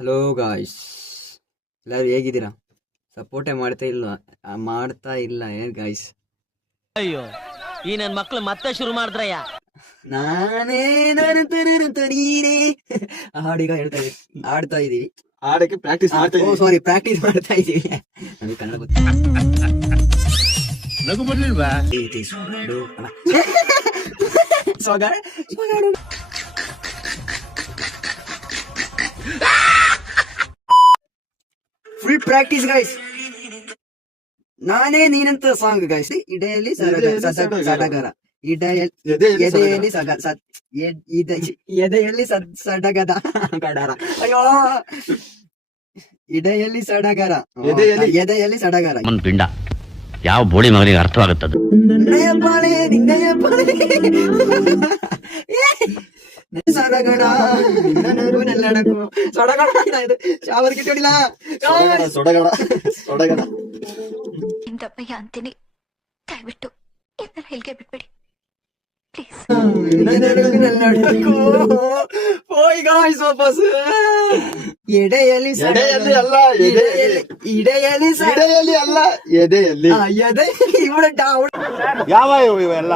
Hello guys, ಎಲ್ಲರೂ ಹೇಗಿದ್ದೀರಾ? ಸಪೋರ್ಟೇ ಮಾಡ್ತಾ ಇಲ್ಲ ಏನ್ ಗಾಯ್ಸ್? ಅಯ್ಯೋ, ಈ ನನ್ ಮಕ್ಳು ಮತ್ತೆ ಶುರು ಮಾಡಿದ್ರಯ್ಯ. ನಾನೇ ನೀನೇ ಹಾಡೀಗ ಆಡ್ತಾ ಇದೀವಿ. ಆಡಕ್ಕೆ ಪ್ರಾಕ್ಟೀಸ್ ಪ್ರಾಕ್ಟೀಸ್ ಮಾಡ್ತಾ ಇದೀವಿ. ನಮಗೆ ಕನ್ನಡ ಗೊತ್ತು. ನಗು ಬರ್ಲಿಲ್ವಾ? Full practice guys. ನಾನೇ ನೀನಂತ ಸಾಂಗ್ ಗೈಸ್. ಇಡೆಯಲ್ಲಿ ಸಡಗರ, ಎದೆಯಲ್ಲಿ ಸಡಗದ ಗಡರ. ಅಯ್ಯೋ, ಇಡೆಯಲ್ಲಿ ಸಡಗರ, ಎದೆಯಲ್ಲಿ ಸಡಗರ. ಒಂದು ಪಿಂಡ ಯಾವ ಬೋಳಿ ಮಗನಿಗೆ ಅರ್ಥವಾಗುತ್ತದೆ? ನಿನ್ನಯ ಪಾಳೆ ಸಡಗಡ, ನೆಲ್ಲಡಕು ಸಡಗಡ. ಶಾವರ್ ಕಿಟ್ಟಿಲ್ಲ ಸೊಡಗಡ ಇಂದಪ್ಪಯ್ಯ ಅಂತೀನಿ, ದಯವಿಟ್ಟು ಇದನ್ನ ಹೇಳಿಕೆ ಬಿಟ್ಬಿಡಿ ಪ್ಲೀಸ್. ವಾಪಸ್ ಎಡೆಯಲ್ಲಿ ಅಲ್ಲ, ಇಡೆಯಲ್ಲಿ ಅಲ್ಲ, ಎದೆಯಲ್ಲಿ. ಇವಳ ಯಾವ ಇವೆಲ್ಲ